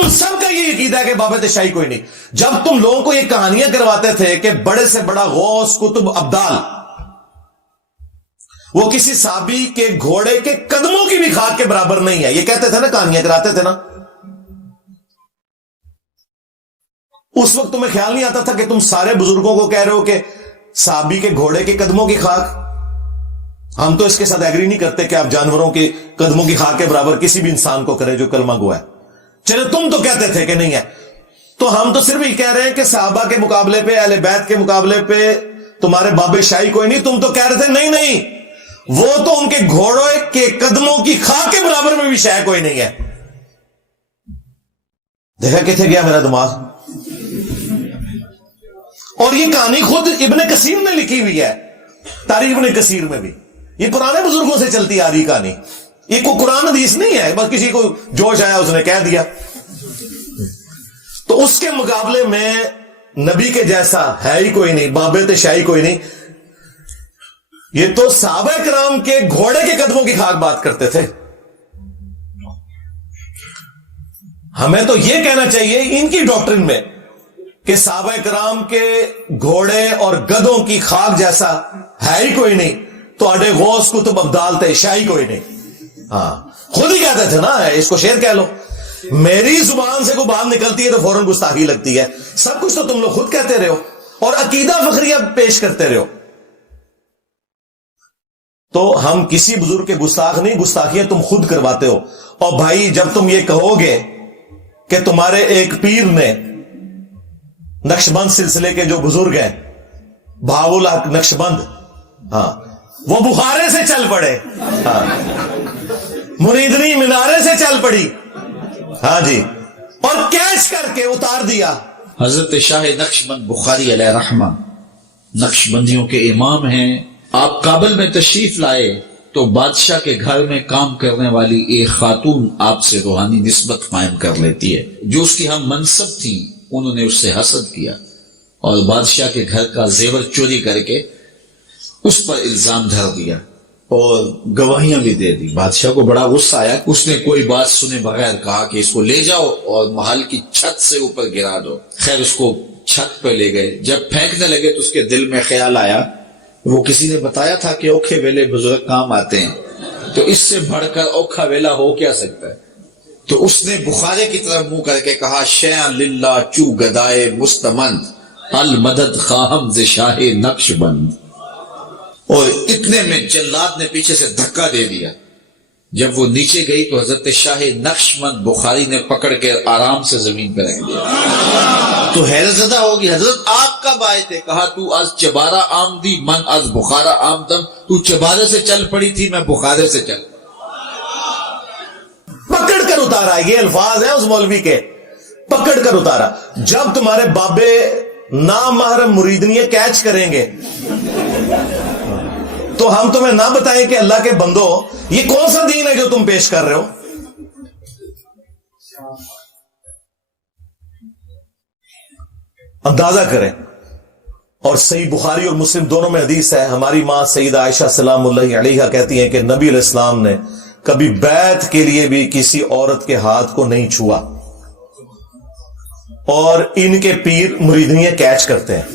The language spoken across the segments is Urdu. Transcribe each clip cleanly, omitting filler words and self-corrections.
تم سب کا یہ عقیدہ ہے کہ باب تشیع کوئی نہیں. جب تم لوگوں کو یہ کہانیاں کرواتے تھے کہ بڑے سے بڑا غوث قطب ابدال وہ کسی صحابی کے گھوڑے کے قدموں کی بھی خاک کے برابر نہیں ہے، یہ کہتے تھے نا، کہانیاں کراتے تھے نا، اس وقت تمہیں خیال نہیں آتا تھا کہ تم سارے بزرگوں کو کہہ رہے ہو کہ صحابی کے گھوڑے کے قدموں کی خاک؟ ہم تو اس کے ساتھ ایگری نہیں کرتے کہ آپ جانوروں کے قدموں کی خاک کے برابر کسی بھی انسان کو کریں جو کلمہ گو ہے. چلو تم تو کہتے تھے کہ نہیں ہے، تو ہم تو صرف یہ کہہ رہے ہیں کہ صحابہ کے مقابلے پہ، اہل بیت کے مقابلے پہ تمہارے باب شاہی کوئی نہیں. تم تو کہہ رہے تھے نہیں نہیں، وہ تو ان کے گھوڑوں کے قدموں کی خاک کے برابر میں بھی شاہ کوئی نہیں ہے. دیکھا کتنے گیا میرا دماغ. اور یہ کہانی خود ابن کثیر نے لکھی ہوئی ہے، تاریخ ابن کثیر میں بھی. یہ پرانے بزرگوں سے چلتی آ رہی کہانی، یہ کوئی قرآن حدیث نہیں ہے، بس کسی کو جوش آیا اس نے کہہ دیا. تو اس کے مقابلے میں نبی کے جیسا ہے ہی کوئی نہیں، باب تشیع کوئی نہیں. یہ تو صحابہ کرام کے گھوڑے کے قدموں کی خاک بات کرتے تھے. ہمیں تو یہ کہنا چاہیے ان کی ڈاکٹرن میں کہ صحابہ کرام کے گھوڑے اور گدوں کی خاک جیسا ہے ہی کوئی نہیں، تو اڈے غوث قطب ابدال تھے، شاہی کوئی نہیں. ہاں خود ہی کہتے تھے نا، اس کو شعر کہہ لو. میری زبان سے کوئی بات نکلتی ہے تو فوراً گستاخی لگتی ہے. سب کچھ تو تم لوگ خود کہتے رہے ہو اور عقیدہ فخریہ پیش کرتے رہے ہو. تو ہم کسی بزرگ کے گستاخ نہیں، گستاخیاں تم خود کرواتے ہو. اور بھائی جب تم یہ کہو گے کہ تمہارے ایک پیر نے نقشبند سلسلے کے جو بزرگ ہیں، بہاول الحق نقشبند، ہاں وہ بخارے سے چل پڑے، ہاں مریدنی مینارے سے چل پڑی، ہاں جی، اور کیش کر کے اتار دیا. حضرت شاہ نقشبند بخاری علیہ رحمہ نقشبندیوں کے امام ہیں. آپ کابل میں تشریف لائے تو بادشاہ کے گھر میں کام کرنے والی ایک خاتون آپ سے روحانی نسبت قائم کر لیتی ہے. جو اس کی ہم منصب تھی انہوں نے اس سے حسد کیا اور بادشاہ کے گھر کا زیور چوری کر کے اس پر الزام دھر دیا اور گواہیاں بھی دے دی. بادشاہ کو بڑا غصہ آیا. اس نے کوئی بات سنے بغیر کہا کہ اس کو لے جاؤ اور محل کی چھت سے اوپر گرا دو. خیر اس کو چھت پہ لے گئے. جب پھینکنے لگے تو اس کے دل میں خیال آیا، وہ کسی نے بتایا تھا کہ اوکھے ویلے بزرگ کام آتے ہیں، تو اس سے بڑھ کر اوکھا ویلا ہو کیا سکتا ہے. تو اس نے بخارے کی طرف منہ کر کے کہا، شیع للہ چو گدائے مستمند المدد خواہم ز شاہ نقش بند. اور اتنے میں جلاد نے پیچھے سے دھکا دے دیا. جب وہ نیچے گئی تو حضرت شاہ نقشبند بخاری نے پکڑ کے آرام سے زمین پہ رکھ دیا. تو حیرت زدہ ہوگی، حضرت آپ کب آئے تھے؟ کہا تو از چبارہ آمدی من از بخارا آمدم. تو چبارے سے چل پڑی تھی، میں بخارے سے چل. پکڑ کر اتارا، یہ الفاظ ہیں اس مولوی کے، پکڑ کر اتارا. جب تمہارے بابے نامحرم مریدنیے کیچ کریں گے تو ہم تمہیں نہ بتائیں کہ اللہ کے بندو یہ کون سا دین ہے جو تم پیش کر رہے ہو. اندازہ کریں. اور صحیح بخاری اور مسلم دونوں میں حدیث ہے، ہماری ماں سیدہ عائشہ سلام اللہ علیہا کہتی ہیں کہ نبی علیہ السلام نے کبھی بیعت کے لیے بھی کسی عورت کے ہاتھ کو نہیں چھوا، اور ان کے پیر مریدنیاں کیچ کرتے ہیں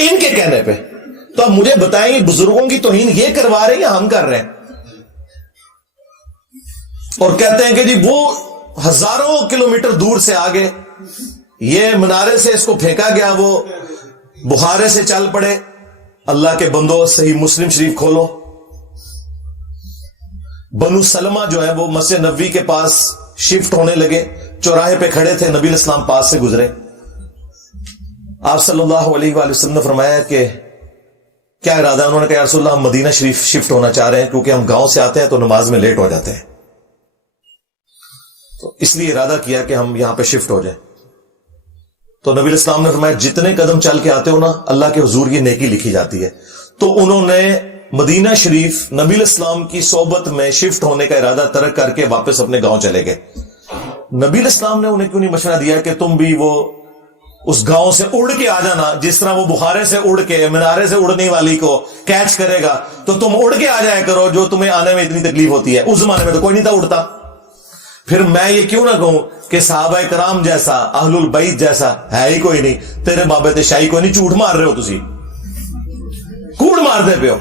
ان کے کہنے پہ. تو اب مجھے بتائیں بزرگوں کی توہین یہ کروا رہے ہیں یا ہم کر رہے ہیں؟ اور کہتے ہیں کہ جی وہ ہزاروں کلومیٹر دور سے آگے، یہ منارے سے اس کو پھینکا گیا، وہ بخارے سے چل پڑے. اللہ کے بندو صحیح مسلم شریف کھولو. بنو سلمہ جو ہے وہ مسجد نبوی کے پاس شفٹ ہونے لگے، چوراہے پہ کھڑے تھے، نبی علیہ السلام پاس سے گزرے. آپ صلی اللہ علیہ وآلہ وسلم نے فرمایا کہ کیا ارادہ ہے؟ انہوں نے کہا یا رسول اللہ ہم مدینہ شریف شفٹ ہونا چاہ رہے ہیں کیونکہ ہم گاؤں سے آتے ہیں تو نماز میں لیٹ ہو جاتے ہیں، تو اس لیے ارادہ کیا کہ ہم یہاں پہ شفٹ ہو جائیں. تو نبی علیہ السلام نے فرمایا جتنے قدم چل کے آتے ہو نا اللہ کے حضور یہ نیکی لکھی جاتی ہے. تو انہوں نے مدینہ شریف نبی علیہ السلام کی صحبت میں شفٹ ہونے کا ارادہ ترک کر کے واپس اپنے گاؤں چلے گئے. نبی علیہ السلام نے انہیں کیوں نہیں مشورہ دیا کہ تم بھی وہ اس گاؤں سے اڑ کے آ جانا، جس طرح وہ بخارے سے اڑ کے مینارے سے اڑنے والی کو کیچ کرے گا تو تم اڑ کے آ جایا کرو جو تمہیں آنے میں اتنی تکلیف ہوتی ہے. اس زمانے میں تو کوئی نہیں تھا اڑتا. پھر میں یہ کیوں نہ کہوں کہ صحابہ کرام جیسا اہل البیت جیسا ہے ہی کوئی نہیں. تیرے بابے تے شاہی کوئی نہیں, جھوٹ مار رہے ہو تسی, کوڑ مار دے پہ ہو.